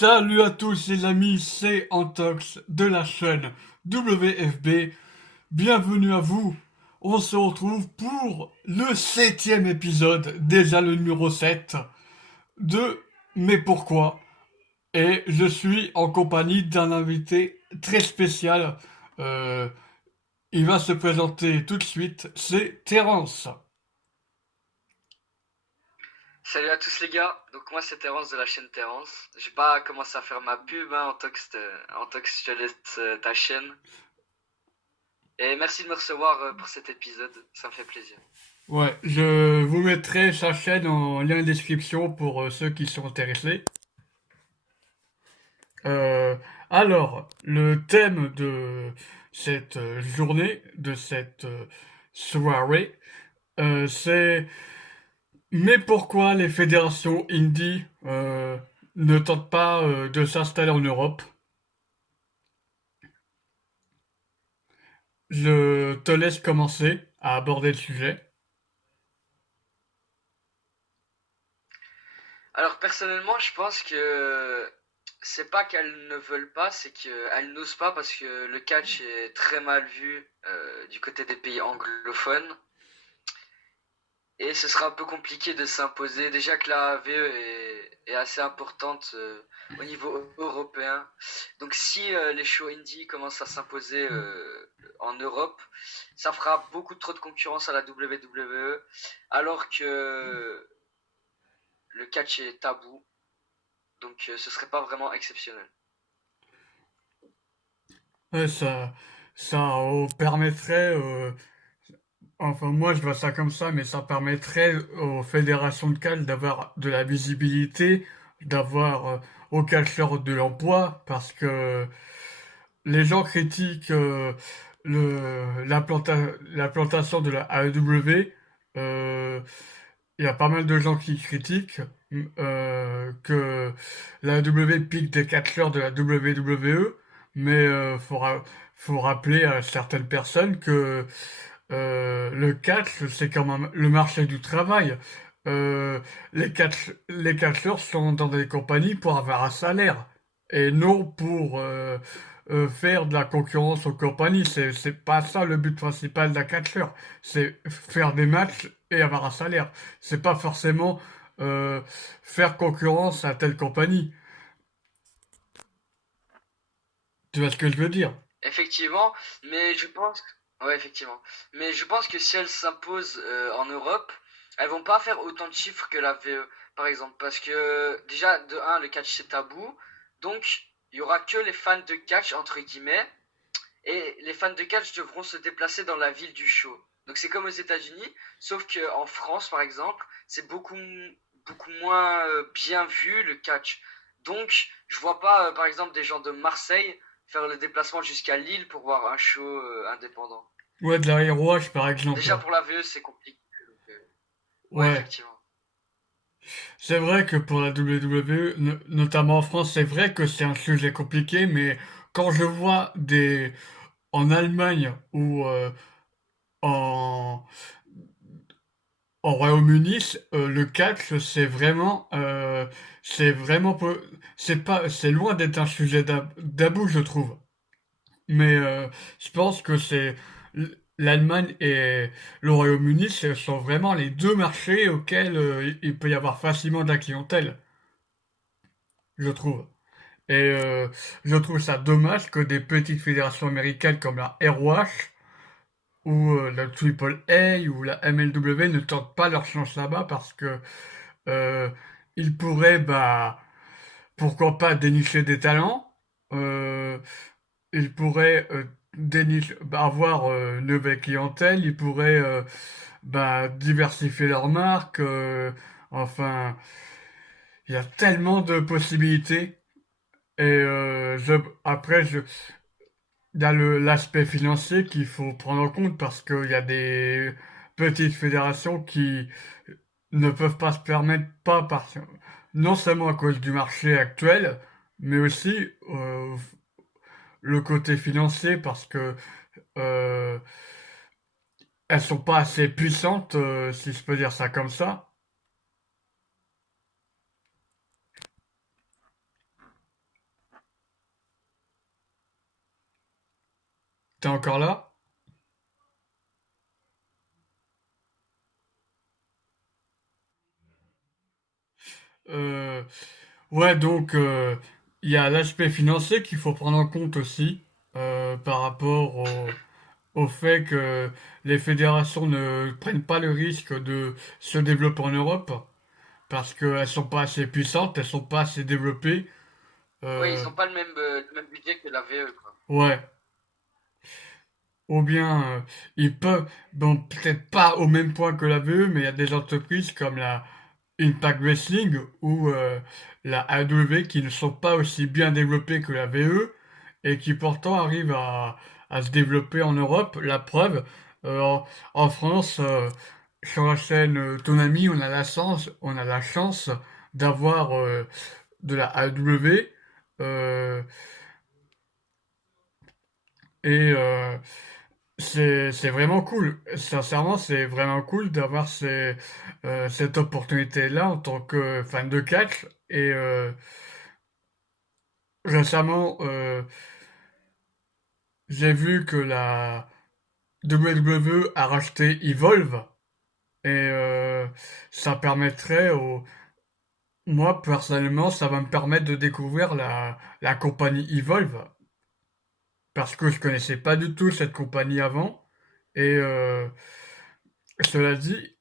Salut à tous les amis, c'est Antox de la chaîne WFB. Bienvenue à vous. On se retrouve pour le septième épisode, déjà le numéro 7 de Mais pourquoi? Et je suis en compagnie d'un invité très spécial. Euh, il va se présenter tout de suite, c'est Terence. Salut à tous les gars, donc moi c'est Terence de la chaîne Terence. J'ai pas commencé à faire ma pub, hein, Antox, je te laisse ta chaîne. Et merci de me recevoir pour cet épisode, ça me fait plaisir. Ouais, je vous mettrai sa chaîne en lien de description pour ceux qui sont intéressés. Euh, alors, le thème de cette journée, de cette soirée, c'est mais pourquoi les fédérations indie ne tentent pas de s'installer en Europe? Je te laisse commencer à aborder le sujet. Alors personnellement, je pense que c'est pas qu'elles ne veulent pas, c'est qu'elles n'osent pas parce que le catch est très mal vu du côté des pays anglophones. Et ce sera un peu compliqué de s'imposer. Déjà que la AVE est assez importante au niveau européen. Donc si les shows indie commencent à s'imposer en Europe, ça fera beaucoup trop de concurrence à la WWE, alors que le catch est tabou. Donc ce serait pas vraiment exceptionnel. Ouais, ça permettrait enfin, moi, je vois ça comme ça, mais ça permettrait aux fédérations de catch d'avoir de la visibilité, d'avoir aux catcheurs de l'emploi, parce que les gens critiquent l'implantation de la AEW. euh, Il y a pas mal de gens qui critiquent que la AEW pique des catcheurs de la WWE, mais faut rappeler à certaines personnes que le catch, c'est quand même le marché du travail. Euh, les catcheurs sont dans des compagnies pour avoir un salaire et non pour faire de la concurrence aux compagnies. C'est pas ça le but principal d'un catcheur. C'est faire des matchs et avoir un salaire. C'est pas forcément euh, faire concurrence à telle compagnie. Tu vois ce que je veux dire? Effectivement, mais je pense, ouais, effectivement. Mais je pense que si elles s'imposent en Europe, elles vont pas faire autant de chiffres que la VE, par exemple, parce que déjà de un, le catch c'est tabou, donc il y aura que les fans de catch entre guillemets, et les fans de catch devront se déplacer dans la ville du show. Donc c'est comme aux États-Unis, sauf que en France, par exemple, c'est beaucoup moins bien vu le catch. Donc je vois pas, par exemple, des gens de Marseille faire le déplacement jusqu'à Lille pour voir un show indépendant. Ouais, de la Watch par exemple. Déjà pour la VE, c'est compliqué. Donc, ouais, Ouais. effectivement. C'est vrai que pour la WWE, notamment en France, c'est vrai que c'est un sujet compliqué, mais quand je vois en Allemagne ou en, en Royaume-Uni, le catch, c'est vraiment, c'est loin d'être un sujet d'abou, je trouve. Mais je pense que c'est l'Allemagne et le Royaume-Uni, ce sont vraiment les deux marchés auxquels il peut y avoir facilement de la clientèle, je trouve. Et je trouve ça dommage que des petites fédérations américaines comme la ROH ou la Triple A ou la MLW ne tentent pas leur chance là-bas parce que euh, ils pourraient, bah, pourquoi pas dénicher des talents, euh, ils pourraient avoir une nouvelle clientèle, ils pourraient bah, diversifier leur marque, enfin, il y a tellement de possibilités. Et il y a l'aspect financier qu'il faut prendre en compte parce qu'il y a des petites fédérations qui ne peuvent pas se permettre, non seulement à cause du marché actuel, mais aussi le côté financier parce que euh, elles sont pas assez puissantes, si je peux dire ça comme ça. T'es encore là? Euh, ouais, donc il y a l'aspect financier qu'il faut prendre en compte aussi par rapport au fait que les fédérations ne prennent pas le risque de se développer en Europe parce qu'elles sont pas assez puissantes, elles sont pas assez développées. Ouais, ils Euh, ont pas le même budget que la VE, quoi. ouais, ou bien ils peuvent, bon, peut-être pas au même point que la VE, mais il y a des entreprises comme la Impact Wrestling ou la AEW qui ne sont pas aussi bien développées que la VE et qui pourtant arrivent à se développer en Europe. La preuve, en France, sur la chaîne Tonami, on a la chance d'avoir de la AEW euh, et c'est vraiment cool. Sincèrement, c'est vraiment cool d'avoir cette opportunité-là en tant que fan de catch. Et récemment, j'ai vu que la WWE a racheté Evolve et ça permettrait moi personnellement, ça va me permettre de découvrir la compagnie Evolve parce que je connaissais pas du tout cette compagnie avant et cela dit,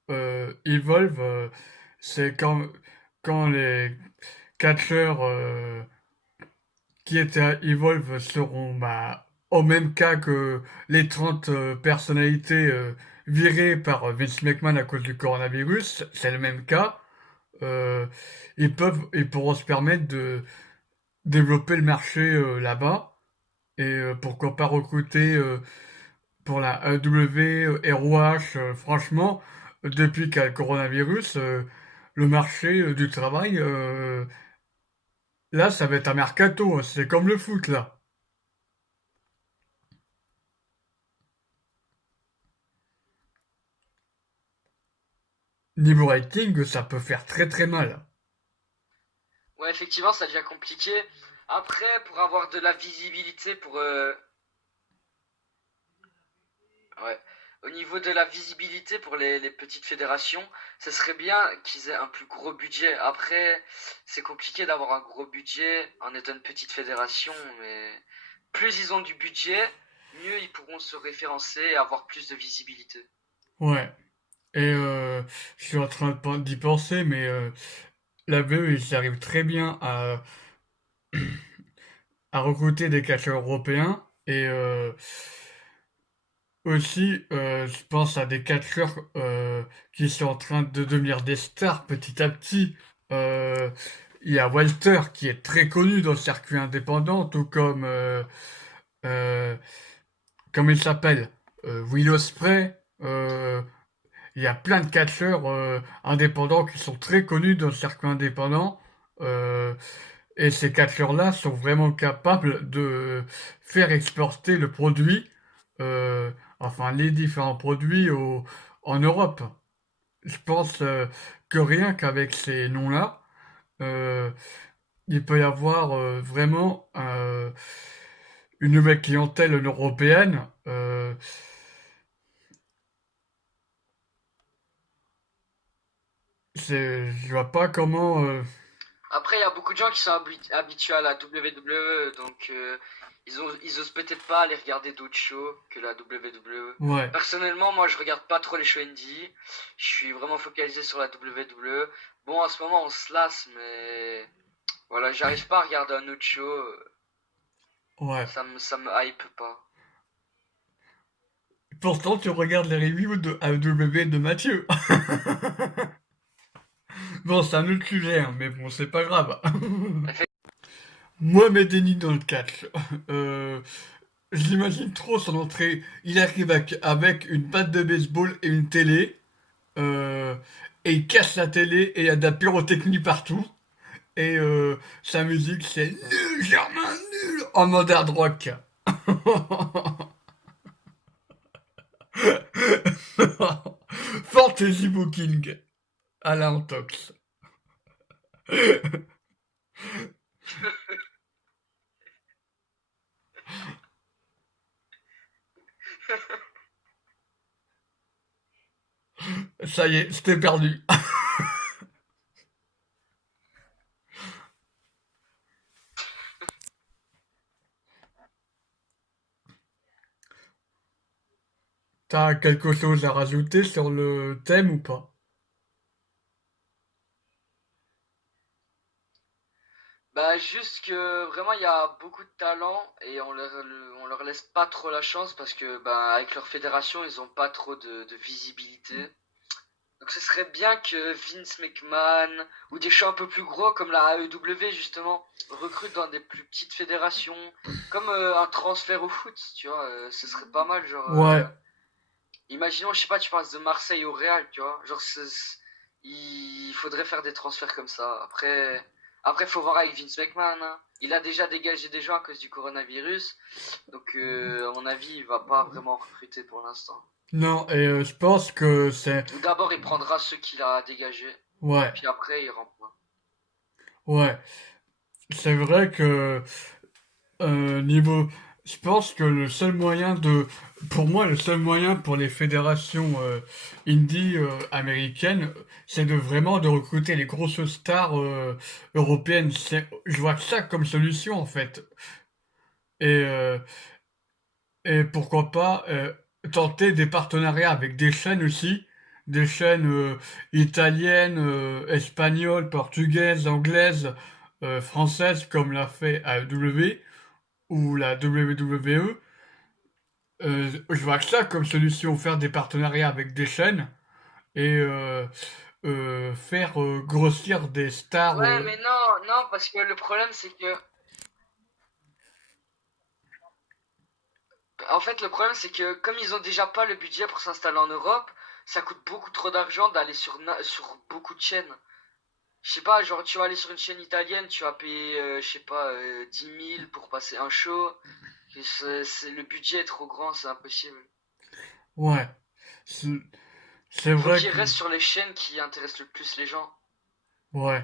Evolve, c'est quand les catcheurs qui étaient à Evolve seront bah, au même cas que les 30 personnalités virées par Vince McMahon à cause du coronavirus, c'est le même cas. euh, ils pourront se permettre de développer le marché là-bas et pourquoi pas recruter pour la AEW, ROH, franchement, depuis qu'il y a le coronavirus, le marché du travail, là, ça va être un mercato, hein, c'est comme le foot, là. Niveau rating, ça peut faire très très mal. Ouais, effectivement, ça devient compliqué. Après, pour avoir de la visibilité, ouais. Au niveau de la visibilité pour les petites fédérations, ce serait bien qu'ils aient un plus gros budget. Après, c'est compliqué d'avoir un gros budget en étant une petite fédération, mais plus ils ont du budget, mieux ils pourront se référencer et avoir plus de visibilité. Ouais. Et je suis en train d'y penser, mais la VE, ils arrivent très bien à recruter des catcheurs européens. Et aussi, je pense à des catcheurs qui sont en train de devenir des stars petit à petit. Euh, il y a Walter qui est très connu dans le circuit indépendant, tout comme euh, comment il s'appelle Will Ospreay. Il y a plein de catcheurs indépendants qui sont très connus dans le circuit indépendant. euh, et ces catcheurs-là sont vraiment capables de faire exporter le produit, euh, enfin les différents produits en Europe. Je pense que rien qu'avec ces noms-là, euh, il peut y avoir vraiment une nouvelle clientèle européenne. Je vois pas comment. Après, il y a beaucoup de gens qui sont habitués à la WWE, donc ils osent peut-être pas aller regarder d'autres shows que la WWE. Ouais, Personnellement, moi, je regarde pas trop les shows indie. Je suis vraiment focalisé sur la WWE. Bon, en ce moment, on se lasse, mais voilà, j'arrive pas à regarder un autre show. ouais. Ça me hype pas. Pourtant, tu regardes les reviews de AEW de Mathieu. Bon, c'est un autre sujet, hein, mais bon, c'est pas grave. Mohamed Eni dans le catch. Euh, je l'imagine trop son entrée. Il arrive avec une batte de baseball et une télé. euh, et il casse la télé et il y a de la pyrotechnie partout. Et sa musique, c'est nul, Germain, nul, en mode hard rock. Fantasy Booking à l'Antox. Ça y est, c'était perdu. T'as quelque chose à rajouter sur le thème ou pas? Bah juste que vraiment il y a beaucoup de talent et on leur laisse pas trop la chance parce que bah avec leur fédération ils ont pas trop de visibilité. Donc ce serait bien que Vince McMahon ou des shows un peu plus gros comme la AEW justement recrutent dans des plus petites fédérations, comme un transfert au foot, tu vois, ce serait pas mal. Genre, Ouais, imaginons, je sais pas, tu passes de Marseille au Real, tu vois, genre il faudrait faire des transferts comme ça. Après faut voir avec Vince McMahon, hein. Il a déjà dégagé des gens à cause du coronavirus, donc à mon avis il va pas vraiment recruter pour l'instant. non, et je pense que c'est... Ou d'abord il prendra ceux qu'il a dégagés. Ouais, Puis après, il rentre. ouais. C'est vrai que niveau... Je pense que le seul moyen de... Pour moi, le seul moyen pour les fédérations indie américaines, c'est de vraiment de recruter les grosses stars européennes. Je vois que ça comme solution, en fait. Et, euh, et pourquoi pas tenter des partenariats avec des chaînes aussi, des chaînes italiennes, espagnoles, portugaises, anglaises, françaises, comme l'a fait AEW ou la WWE. Je vois que ça comme solution, faire des partenariats avec des chaînes et faire grossir des stars. Ouais, mais non, non, parce que le problème, c'est que. En fait, le problème, c'est que comme ils ont déjà pas le budget pour s'installer en Europe, ça coûte beaucoup trop d'argent d'aller sur beaucoup de chaînes. Je sais pas, genre, tu vas aller sur une chaîne italienne, tu vas payer, je sais pas, 10 000 pour passer un show. Le budget est trop grand, c'est impossible. Ouais, c'est c'est Faut vrai qu'ils que... restent sur les chaînes qui intéressent le plus les gens. Ouais.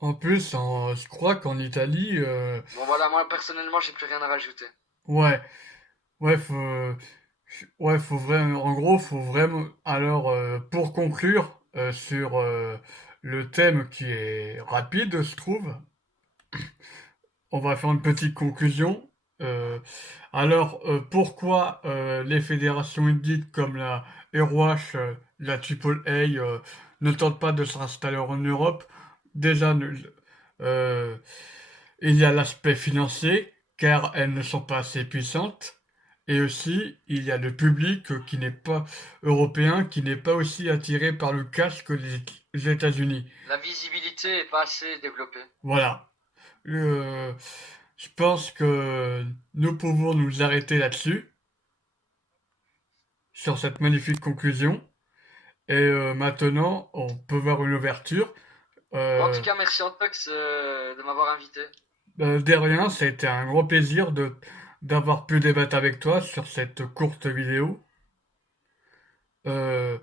En plus, je crois qu'en Italie, Bon, voilà, moi, personnellement, j'ai plus rien à rajouter. ouais, ouais, faut vraiment, en gros, faut vraiment. Alors, pour conclure sur le thème qui est rapide, je trouve, on va faire une petite conclusion. Euh, pourquoi les fédérations indies comme la ROH, la AAA ne tentent pas de s'installer en Europe? Déjà, euh, il y a l'aspect financier, car elles ne sont pas assez puissantes. Et aussi, il y a le public qui n'est pas européen, qui n'est pas aussi attiré par le cash que les États-Unis. La visibilité est pas assez développée. Voilà. Euh, je pense que nous pouvons nous arrêter là-dessus, sur cette magnifique conclusion. Et maintenant, on peut voir une ouverture. Bon, en tout Euh, cas, merci Antox de m'avoir invité. de rien, ça a été un gros plaisir d'avoir pu débattre avec toi sur cette courte vidéo. Euh,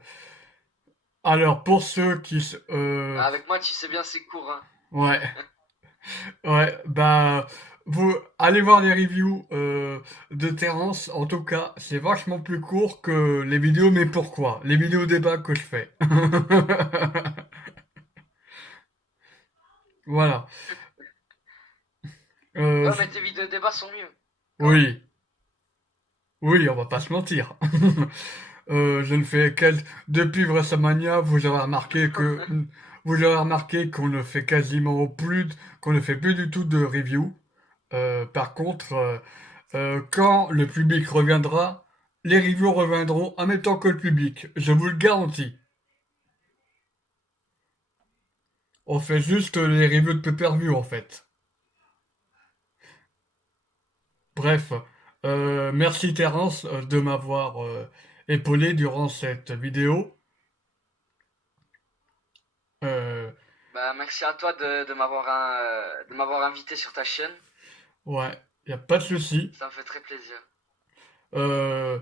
alors, pour ceux Avec moi, tu sais bien, c'est court, hein. ouais, ouais, bah, vous allez voir les reviews de Terence. En tout cas, c'est vachement plus court que les vidéos, mais pourquoi? Les vidéos débat que je fais. Voilà. Euh, Ouais, je- mais tes vidéos de débat sont mieux, quand même. oui, oui, on va pas se mentir. Je ne fais qu'elle depuis WrestleMania, vous aurez remarqué qu'on ne fait quasiment plus, qu'on ne fait plus du tout de review. Par contre, quand le public reviendra, les reviews reviendront en même temps que le public. Je vous le garantis. On fait juste les reviews de pay-per-view en fait. Bref, merci Terence de m'avoir épaulé durant cette vidéo. Euh, Bah, merci à toi de m'avoir invité sur ta chaîne. ouais, y a pas de souci. Ça me fait très plaisir. Euh,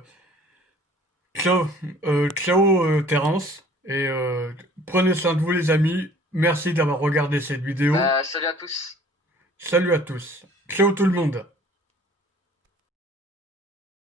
ciao, ciao Terence, et prenez soin de vous les amis. Merci d'avoir regardé cette vidéo. Bah, salut à tous. Salut à tous. Ciao tout le monde.